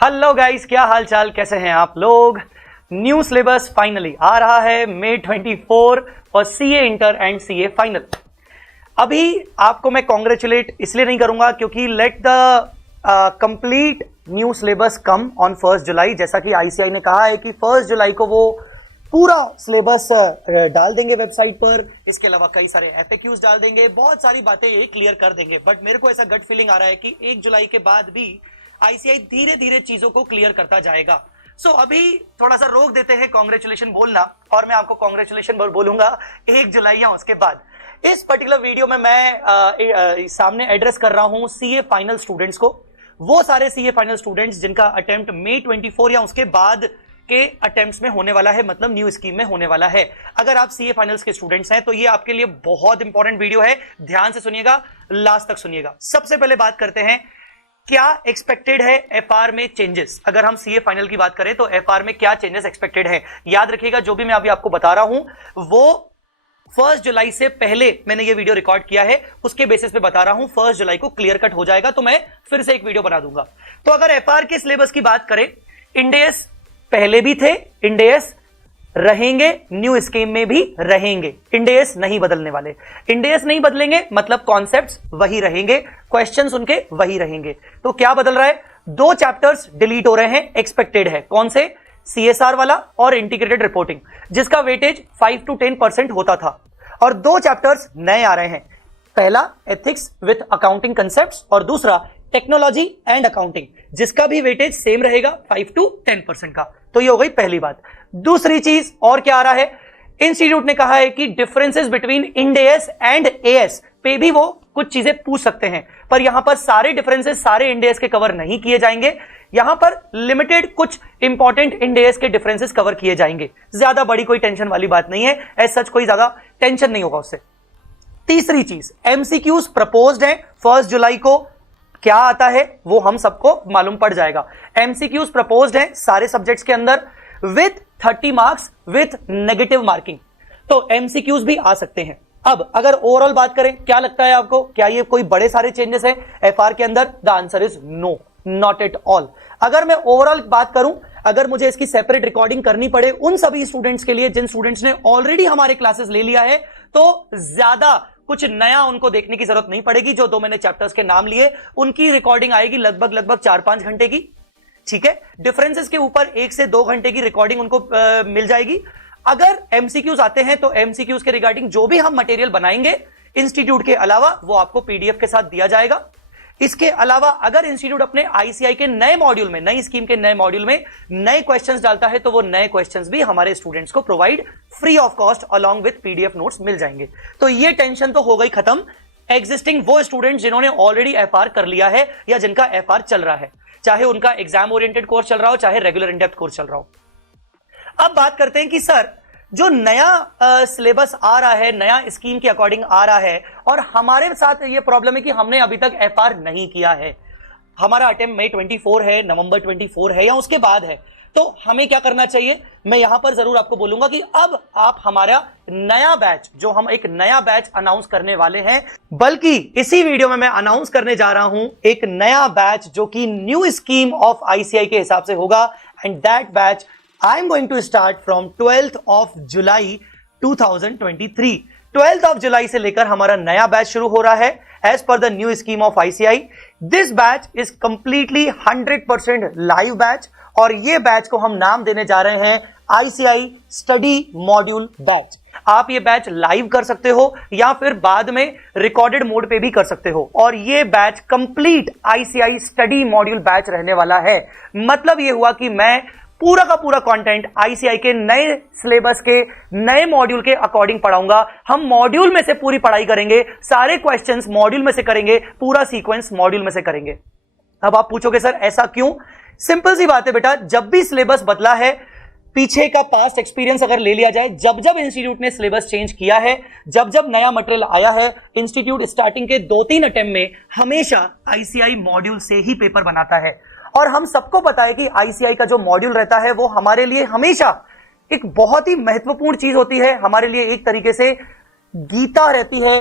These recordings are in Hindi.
हेलो गाइस, क्या हाल चाल, कैसे हैं आप लोग। न्यू सिलेबस फाइनली आ रहा है May 24 और CA inter and CA final. अभी आपको मैं कॉन्ग्रेचुलेट इसलिए नहीं करूंगा क्योंकि let the complete new syllabus come on 1 जुलाई। जैसा कि आईसीआई ने कहा है कि 1 जुलाई को वो पूरा सिलेबस डाल देंगे वेबसाइट पर। इसके अलावा कई सारे एफएक्यूज डाल देंगे, बहुत सारी बातें ये क्लियर कर देंगे। बट मेरे को ऐसा गट फीलिंग आ रहा है कि 1 जुलाई के बाद भी आईसीआई धीरे धीरे चीजों को क्लियर करता जाएगा। सो अभी थोड़ा सा रोक देते हैं कॉन्ग्रेचुलेशन बोलना, और मैं आपको कॉन्ग्रेचुलेशन बोलूंगा 1 जुलाई या उसके बाद। इस पर्टिकुलर वीडियो में मैं सामने एड्रेस कर रहा हूं सीए फाइनल स्टूडेंट्स को, वो सारे सीए फाइनल स्टूडेंट्स जिनका अटेम्प्ट May 24 या उसके बाद के अटेम्प्ट्स में होने वाला है, मतलब न्यू स्कीम में होने वाला है। अगर आप सीए फाइनल्स के स्टूडेंट्स हैं तो ये आपके लिए बहुत इंपॉर्टेंट वीडियो है, ध्यान से सुनिएगा, लास्ट तक सुनिएगा। सबसे पहले बात करते हैं क्या एक्सपेक्टेड है एफआर में चेंजेस। अगर हम सीए फाइनल की बात करें तो एफआर में क्या चेंजेस एक्सपेक्टेड है। याद रखिएगा, जो भी मैं अभी आपको बता रहा हूं वो 1 जुलाई से पहले मैंने ये वीडियो रिकॉर्ड किया है, उसके बेसिस पे बता रहा हूं। 1 जुलाई को क्लियर कट हो जाएगा तो मैं फिर से एक वीडियो बना दूंगा। तो अगर एफआर के सिलेबस की बात करें, इंडेस पहले भी थे, इंडेस रहेंगे, न्यू स्कीम में भी रहेंगे, इंडेस नहीं बदलने वाले। इंडेस नहीं बदलेंगे मतलब कॉन्सेप्ट्स वही रहेंगे, क्वेश्चंस उनके वही रहेंगे। तो क्या बदल रहा है, 2 चैप्टर्स डिलीट हो रहे हैं, एक्सपेक्टेड है। कौन से, सीएसआर वाला और इंटीग्रेटेड रिपोर्टिंग, जिसका वेटेज 5 to 10% होता था, और 2 चैप्टर्स नए आ रहे हैं। पहला एथिक्स विथ अकाउंटिंग कंसेप्ट्स और दूसरा टेक्नोलॉजी एंड अकाउंटिंग, जिसका भी वेटेज सेम रहेगा 5 to 10% का। तो ये हो गई पहली बात। दूसरी चीज और क्या आ रहा है, इंस्टीट्यूट ने कहा है कि डिफरेंसेस बिटवीन इंडेस एंड एएस पे भी वो कुछ चीजें पूछ सकते हैं, पर यहां पर सारे डिफरेंसेस सारे इंडेस के कवर नहीं किए जाएंगे। यहां पर लिमिटेड कुछ इंपॉर्टेंट इंडेस के डिफरेंसेस कवर किए जाएंगे। ज्यादा बड़ी कोई टेंशन वाली बात नहीं है, एज सच कोई ज्यादा टेंशन नहीं होगा उससे। तीसरी चीज, एमसीक्यूज प्रपोज्ड है 1 जुलाई को। क्या आता है वो हम सबको मालूम पड़ जाएगा। एमसीक्यूज प्रपोज्ड है सारे सब्जेक्ट्स के अंदर with 30 marks with negative marking. तो एमसीक्यूज भी आ सकते हैं। अब अगर ओवरऑल बात करें, क्या लगता है आपको, क्या ये कोई बड़े सारे चेंजेस है एफआर के अंदर? The answer is no, not at all. अगर मैं ओवरऑल बात करूं, अगर मुझे इसकी सेपरेट रिकॉर्डिंग करनी पड़े उन सभी स्टूडेंट्स के लिए जिन स्टूडेंट्स ने ऑलरेडी हमारे क्लासेस ले लिया है, तो ज्यादा कुछ नया उनको देखने की जरूरत नहीं पड़ेगी। जो 2 मैंने चैप्टर्स के नाम लिए उनकी रिकॉर्डिंग आएगी लगभग 4-5 घंटे की, ठीक है। डिफरेंसेस के ऊपर 1 से 2 घंटे की रिकॉर्डिंग उनको मिल जाएगी। अगर एमसीक्यूज आते हैं तो एमसीक्यूज के रिगार्डिंग जो भी हम मटेरियल बनाएंगे इंस्टीट्यूट के अलावा, वो आपको पीडीएफ के साथ दिया जाएगा। इसके अलावा अगर इंस्टीट्यूट अपने आईसीआई के नए मॉड्यूल में, नई स्कीम के नए मॉड्यूल में नए क्वेश्चंस डालता है तो वो नए क्वेश्चंस भी हमारे स्टूडेंट्स को provide free of cost along with PDF notes मिल जाएंगे। तो ये टेंशन तो हो गई खत्म। एग्जिस्टिंग वो स्टूडेंट्स जिन्होंने ऑलरेडी एफआर कर लिया है या जिनका एफआर चल रहा है, चाहे उनका एग्जाम ओरिएंटेड कोर्स चल रहा हो चाहे रेगुलर इन डेप्थ कोर्स चल रहा हो। अब बात करते हैं कि सर जो नया सिलेबस आ रहा है, नया स्कीम के अकॉर्डिंग आ रहा है, और हमारे साथ ये प्रॉब्लम है कि हमने अभी तक एफआर नहीं किया है। हमारा अटेम्प्ट May 24 है, नवंबर 24 है या उसके बाद है, तो हमें क्या करना चाहिए। मैं यहां पर जरूर आपको बोलूंगा कि अब आप हमारा नया बैच, जो हम एक नया बैच अनाउंस करने वाले हैं, बल्कि इसी वीडियो में मैं अनाउंस करने जा रहा हूं एक नया बैच जो कि न्यू स्कीम ऑफ आईसीआई के हिसाब से होगा। And that batch I am going to start from 12th of July 2023। 12th of July से लेकर हमारा नया बैच शुरू हो रहा है as per the new scheme of ICI। This batch is completely 100% live batch, और ये बैच को हम नाम देने जा रहे हैं ICI स्टडी मॉड्यूल बैच। आप ये बैच लाइव कर सकते हो या फिर बाद में रिकॉर्डेड मोड पे भी कर सकते हो, और ये batch complete ICI study module batch रहने वाला है। मतलब ये हुआ कि मैं पूरा का पूरा कंटेंट आईसीआई के नए सिलेबस के नए मॉड्यूल के अकॉर्डिंग पढ़ाऊंगा। हम मॉड्यूल में से पूरी पढ़ाई करेंगे, सारे क्वेश्चंस मॉड्यूल में से करेंगे, पूरा सीक्वेंस मॉड्यूल में से करेंगे। अब आप पूछोगे सर ऐसा क्यों? सिंपल सी बात है बेटा, जब भी सिलेबस बदला है, पीछे का पास्ट एक्सपीरियंस अगर ले लिया जाए, जब जब इंस्टीट्यूट ने सिलेबस चेंज किया है, जब जब नया मटेरियल आया है, इंस्टीट्यूट स्टार्टिंग के 2-3 अटेम्प्ट में हमेशा आईसीआई मॉड्यूल से ही पेपर बनाता है। और हम सबको पता है कि आईसीआई का जो मॉड्यूल रहता है वो हमारे लिए हमेशा एक बहुत ही महत्वपूर्ण चीज होती है, हमारे लिए एक तरीके से गीता रहती है,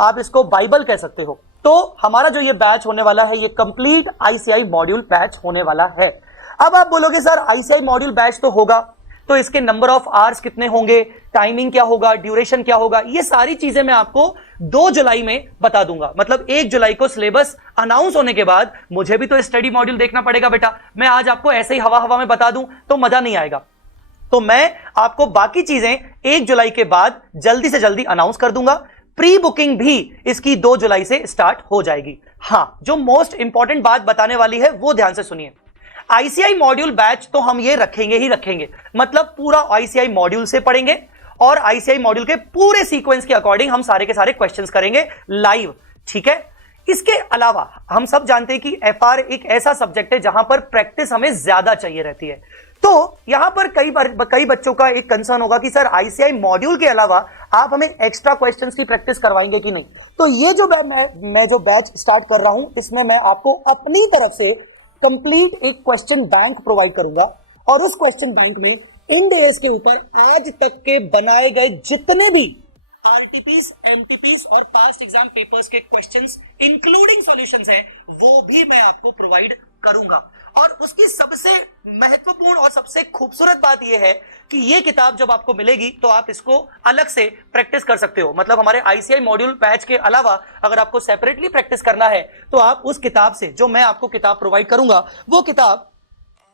आप इसको बाइबल कह सकते हो। तो हमारा जो ये बैच होने वाला है, ये कंप्लीट आईसीआई मॉड्यूल बैच होने वाला है। अब आप बोलोगे सर आईसीआई मॉड्यूल बैच तो होगा, तो इसके नंबर ऑफ आवर्स कितने होंगे, टाइमिंग क्या होगा, ड्यूरेशन क्या होगा, ये सारी चीजें मैं आपको 2 जुलाई में बता दूंगा। मतलब 1 जुलाई को सिलेबस अनाउंस होने के बाद मुझे भी तो स्टडी मॉड्यूल देखना पड़ेगा बेटा। मैं आज आपको ऐसे ही हवा हवा में बता दूं तो मजा नहीं आएगा। तो मैं आपको बाकी चीजें 1 जुलाई के बाद जल्दी से जल्दी अनाउंस कर दूंगा। प्री बुकिंग भी इसकी 2 जुलाई से स्टार्ट हो जाएगी। हां, जो मोस्ट इंपॉर्टेंट बात बताने वाली है वो ध्यान से सुनिए। आईसीआई मॉड्यूल बैच तो हम ये रखेंगे ही रखेंगे, मतलब पूरा आईसीआई मॉड्यूल से पढ़ेंगे और आईसीआई मॉड्यूल के पूरे सीक्वेंस के अकॉर्डिंग हम सारे के सारे क्वेश्चंस करेंगे लाइव, ठीक है। इसके अलावा हम सब जानते हैं कि एफआर एक ऐसा सब्जेक्ट है जहां पर प्रैक्टिस हमें ज्यादा चाहिए रहती है। तो यहां पर कई बच्चों का एक कंसर्न होगा कि सर आईसीआई मॉड्यूल के अलावा आप हमें एक्स्ट्रा क्वेश्चंस की प्रैक्टिस करवाएंगे कि नहीं। तो ये जो मैं जो बैच स्टार्ट कर रहा हूं, इसमें मैं आपको अपनी तरफ से कंप्लीट एक क्वेश्चन बैंक प्रोवाइड करूंगा और उस क्वेश्चन बैंक में इंडेस के ऊपर आज तक के बनाए गए जितने भी आरटीपीस, एमटीपीस और पास्ट एग्जाम पेपर्स के क्वेश्चंस इंक्लूडिंग सॉल्यूशंस हैं, वो भी मैं आपको प्रोवाइड करूंगा। और उसकी सबसे महत्वपूर्ण और सबसे खूबसूरत बात यह है कि यह किताब जब आपको मिलेगी तो आप इसको अलग से प्रैक्टिस कर सकते हो। मतलब हमारे आईसीआई मॉड्यूल बैच के अलावा अगर आपको सेपरेटली प्रैक्टिस करना है तो आप उस किताब से, जो मैं आपको किताब प्रोवाइड करूंगा, वो किताब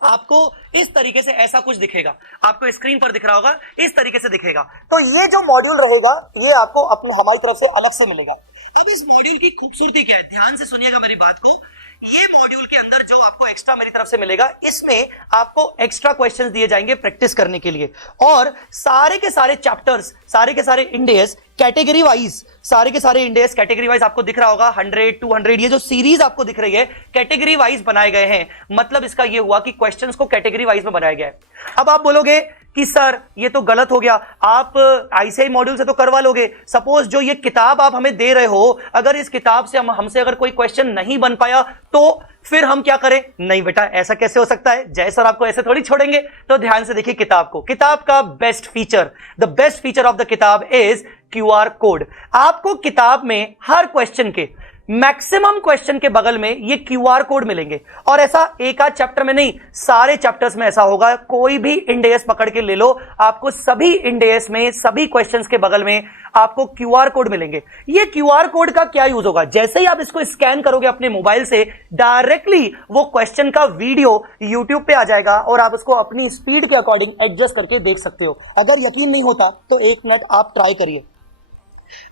आपको इस तरीके से ऐसा कुछ दिखेगा, आपको स्क्रीन पर दिख रहा होगा, इस तरीके से दिखेगा। तो ये जो मॉड्यूल रहेगा ये आपको अपनी हमारी तरफ से अलग से मिलेगा। अब इस मॉड्यूल की खूबसूरती क्या है, ध्यान से सुनिएगा मेरी बात को। ये मॉड्यूल के अंदर जो आपको एक्स्ट्रा मेरी तरफ से मिलेगा, इसमें आपको एक्स्ट्रा क्वेश्चंस दिए जाएंगे प्रैक्टिस करने के लिए, और सारे के सारे चैप्टर्स, सारे के सारे इंडेस कैटेगरी वाइज, सारे के सारे इंडेस कैटेगरी वाइज आपको दिख रहा होगा 100, 200, ये जो सीरीज आपको दिख रही है कैटेगरी वाइज बनाए गए हैं। मतलब इसका ये हुआ कि क्वेश्चंस को कैटेगरी वाइज में बनाया गया है। अब आप बोलोगे कि सर ये तो गलत हो गया, आप आईसीआई मॉड्यूल से तो करवा लोगे। सपोज जो ये किताब आप हमें दे रहे हो, अगर इस किताब से हमसे अगर कोई क्वेश्चन नहीं बन पाया तो फिर हम क्या करें? नहीं बेटा, ऐसा कैसे हो सकता है, जय सर आपको ऐसे थोड़ी छोड़ेंगे। तो ध्यान से देखिए किताब को। किताब का best feature, the best feature of the किताब इज क्यूआर कोड। आपको किताब में हर क्वेश्चन के, मैक्सिमम क्वेश्चन के बगल में ये क्यूआर कोड मिलेंगे, और ऐसा एक आध चैप्टर में नहीं, सारे चैप्टर्स में ऐसा होगा। कोई भी इंडेस पकड़ के ले लो, आपको सभी इंडेस में, सभी क्वेश्चंस के बगल में आपको क्यूआर कोड मिलेंगे। ये क्यूआर कोड का क्या यूज होगा? जैसे ही आप इसको स्कैन करोगे अपने मोबाइल से, डायरेक्टली वो क्वेश्चन का वीडियो यूट्यूब पे आ जाएगा और आप उसको अपनी स्पीड के अकॉर्डिंग एडजस्ट करके देख सकते हो। अगर यकीन नहीं होता तो 1 मिनट आप ट्राई करिए।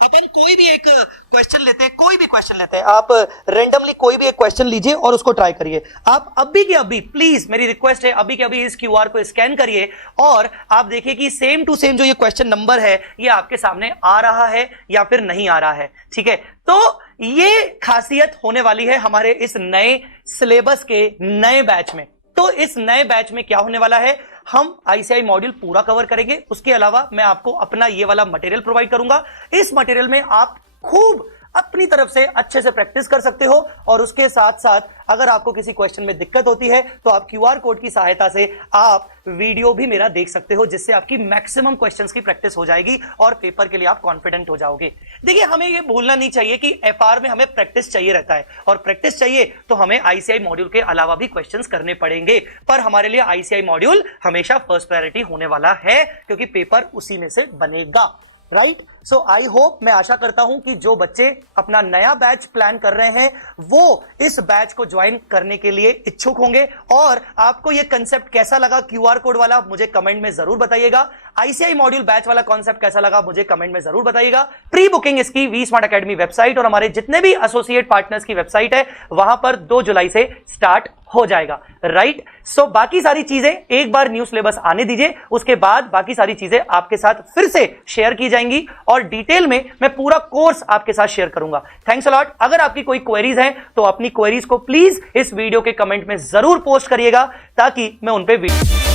अपन कोई भी एक क्वेश्चन लेते हैं, कोई भी क्वेश्चन लेते हैं, आप रेंडमली कोई भी एक क्वेश्चन लीजिए और उसको ट्राई करिए। आप अभी के अभी, प्लीज मेरी रिक्वेस्ट है, अभी के अभी इस क्यूआर को स्कैन करिए और आप देखिए कि सेम टू सेम जो ये क्वेश्चन नंबर है ये आपके सामने आ रहा है या फिर नहीं आ रहा है। ठीक है, तो ये खासियत होने वाली है हमारे इस नए सिलेबस के नए बैच में। तो इस नए बैच में क्या होने वाला है, हम आईसीआई मॉड्यूल पूरा कवर करेंगे। उसके अलावा मैं आपको अपना ये वाला मटेरियल प्रोवाइड करूंगा। इस मटेरियल में आप खूब अपनी तरफ से अच्छे से प्रैक्टिस कर सकते हो, और उसके साथ साथ अगर आपको किसी क्वेश्चन में दिक्कत होती है तो आप क्यूआर कोड की सहायता से आप वीडियो भी मेरा देख सकते हो, जिससे आपकी मैक्सिमम क्वेश्चंस की प्रैक्टिस हो जाएगी और पेपर के लिए आप कॉन्फिडेंट हो जाओगे। देखिए, हमें ये भूलना नहीं चाहिए कि एफआर में हमें प्रैक्टिस चाहिए रहता है, और प्रैक्टिस चाहिए तो हमें आईसीआई मॉड्यूल के अलावा भी क्वेश्चंस करने पड़ेंगे। पर हमारे लिए आईसीआई मॉड्यूल हमेशा फर्स्ट प्रायोरिटी होने वाला है, क्योंकि पेपर उसी में से बनेगा। राइट, सो आई होप, मैं आशा करता हूं कि जो बच्चे अपना नया बैच प्लान कर रहे हैं वो इस बैच को ज्वाइन करने के लिए इच्छुक होंगे। और आपको ये कंसेप्ट कैसा लगा क्यूआर कोड वाला, मुझे कमेंट में जरूर बताइएगा। आईसीआई मॉड्यूल बैच वाला कॉन्सेप्ट कैसा लगा, मुझे कमेंट में जरूर बताइएगा। प्री बुकिंग इसकी वी स्मार्ट अकेडमी वेबसाइट और हमारे जितने भी एसोसिएट पार्टनर्स की वेबसाइट है वहां पर 2 जुलाई से स्टार्ट हो जाएगा। राइट, सो बाकी सारी चीजें एक बार न्यू सिलेबस आने दीजिए, उसके बाद बाकी सारी चीजें आपके साथ फिर से शेयर की जाएंगी और डिटेल में मैं पूरा कोर्स आपके साथ शेयर करूंगा। Thanks a lot. अगर आपकी कोई क्वेरीज हैं तो अपनी क्वेरीज को प्लीज इस वीडियो के कमेंट में जरूर पोस्ट करिएगा, ताकि मैं उन पे वीडियो